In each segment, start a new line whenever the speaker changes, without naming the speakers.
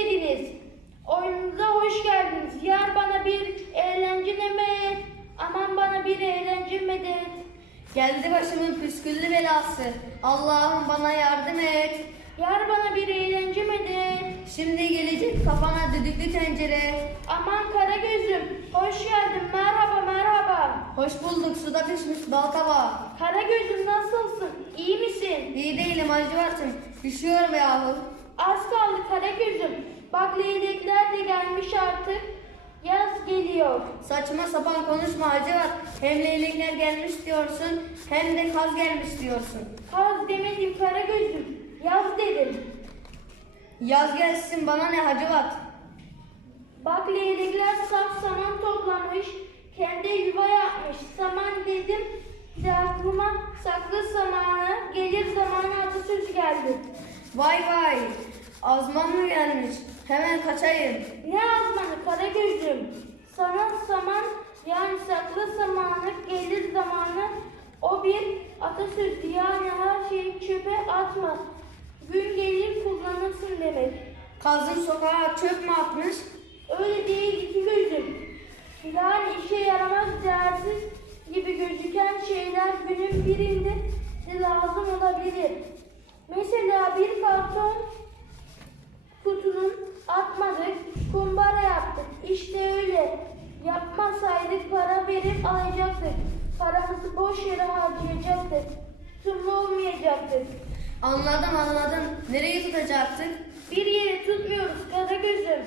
dikkat ediniz. Oyunumuza hoş geldiniz. Yar bana bir eğlence medet. Aman bana bir eğlence medet.
Geldi başımın püsküllü belası. Allah'ım bana yardım et.
Yar bana bir eğlence medet.
Şimdi gelecek kafana düdüklü tencere.
Aman kara gözüm, hoş geldin. Merhaba merhaba.
Hoş bulduk suda pişmiş bal kabağı.
Kara gözüm nasılsın? İyi misin?
İyi değilim acıvatım. Üşüyorum yahu.
Az kaldı kara gözüm. Bak leylekler de gelmiş artık. Yaz geliyor.
Saçma sapan konuşma Hacivat. Hem leylekler gelmiş diyorsun hem de kaz gelmiş diyorsun.
Kaz demedim kara gözüm. Yaz dedim.
Yaz gelsin bana ne Hacivat.
Bak leylekler saf saman toplamış. Kendi yuva yapmış. Saman dedim. De aklıma saklı zamanı, gelir zamanı atasözü geldi.
Vay vay. Azman mı gelmiş? Hemen kaçayım.
Ne azmanı kara gözüm. Sana saman yani saklı zamanı, gelir zamanı o bir atasözü yani her şeyi çöpe atma. Gün gelir kullanırsın demek.
Kazın sokağa çöp mü atmış?
Öyle değil iki gözüm. Yani işe yaramaz değersiz gibi gözüken şeyler günün birinde de lazım olabilir. İşte öyle. Yapmasaydık para verip alacaktık. Paramızı boş yere harcayacaktık. Tutumlu olmayacaktık.
Anladım anladım. Nereye tutacaktık?
Bir yere tutmuyoruz kara gözüm.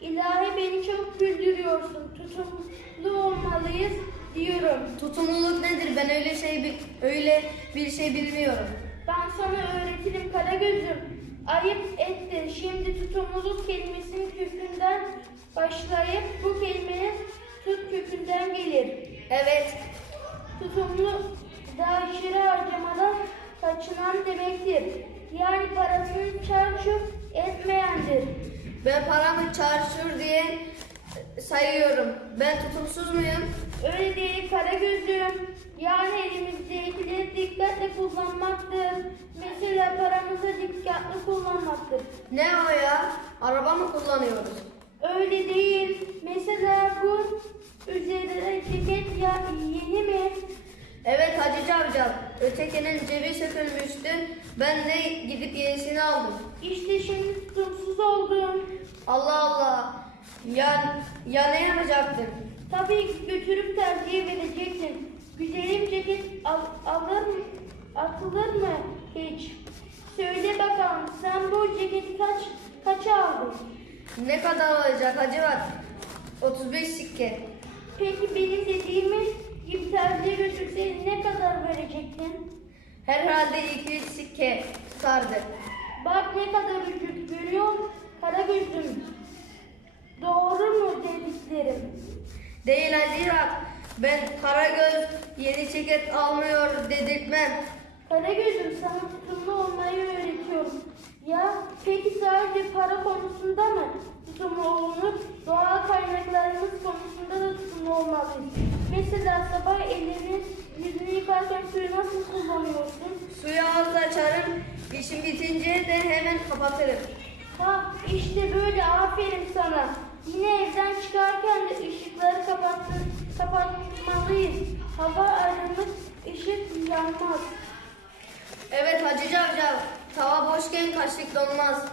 İlahi beni çok güldürüyorsun. Tutumlu olmalıyız diyorum.
Tutumluluk nedir? Ben öyle şey bi- öyle bir şey bilmiyorum.
Ben sana öğretirim kara gözüm. Ayıp ettin. Şimdi tutumluluk kelimesinin kökünden başlayıp bu kelimenin tut kökünden gelir.
Evet.
Tutumlu da aşırı harcamadan kaçınan demektir. Yani parasını çarçur etmeyendir.
Ben paramı çarşur diye sayıyorum. Ben tutumsuz muyum?
Öyle değil kara gözüm. Yani elimizdekileri dikkatle kullanmaktır. Mesela paramızı dikkatli kullanmaktır.
Ne o ya? Araba mı kullanıyoruz?
Öyle değil. Mesela bu üzerine ceket ya yeni mi?
Evet Hacı Cavcav. Ötekinin cebi sökülmüştü. Ben de gidip yenisini aldım.
İşte şimdi tutumsuz oldum.
Allah Allah. Ya, ya ne yapacaktın?
Tabii ki götürüp terziye vereceksin. Güzelim ceket al, alır mı? Atılır mı hiç? Söyle bakalım sen bu ceketi kaç kaça aldın?
Ne kadar olacak Hacivat? 35 sikke.
Peki benim dediğimi gibi terziye götürseydin ne kadar verecektin?
Herhalde 2-3 sikke tutardı.
Bak ne kadar ucuz görüyor musun? Kara gözüm. Doğru mu dediklerim?
Değil Hacivat. Ben Karagöz yeni ceket almıyor dedirtmem.
Kara gözüm sana tutumlu olmayı öğretiyorum. Ya peki sadece para konusunda mı tutumlu olunur? Doğal kaynaklarımız konusunda da tutumlu olmalıyız. Mesela sabah elini yüzünü yıkarken suyu nasıl kullanıyorsun?
Suyu az açarım. İşim bitince de hemen kapatırım.
Ha işte böyle aferin sana. Yine evden çıkarken de ışıkları kapattın, kapatmalıyız. Hava aydınlık, ışık yanmaz.
Evet Hacı Cavcav. Tava boşken kaşık donmaz.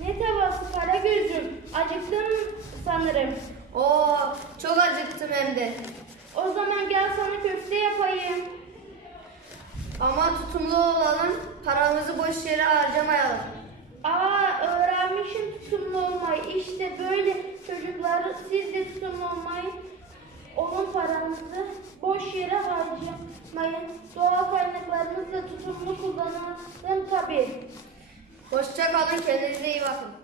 Ne tavası kara gözüm. Acıktın sanırım.
Oo çok acıktım hem de.
O zaman gel sana köfte yapayım.
Ama tutumlu olalım. Paramızı boş yere harcamayalım.
Aa öğrenmişim tutumlu olmayı. İşte böyle çocuklar siz de tutumlu olmayı. Onun paranızı boş yere harcamayın. Doğal kaynaklarınızı da tutumlu kullanın tabii.
Hoşça kalın. Kendinize iyi bakın.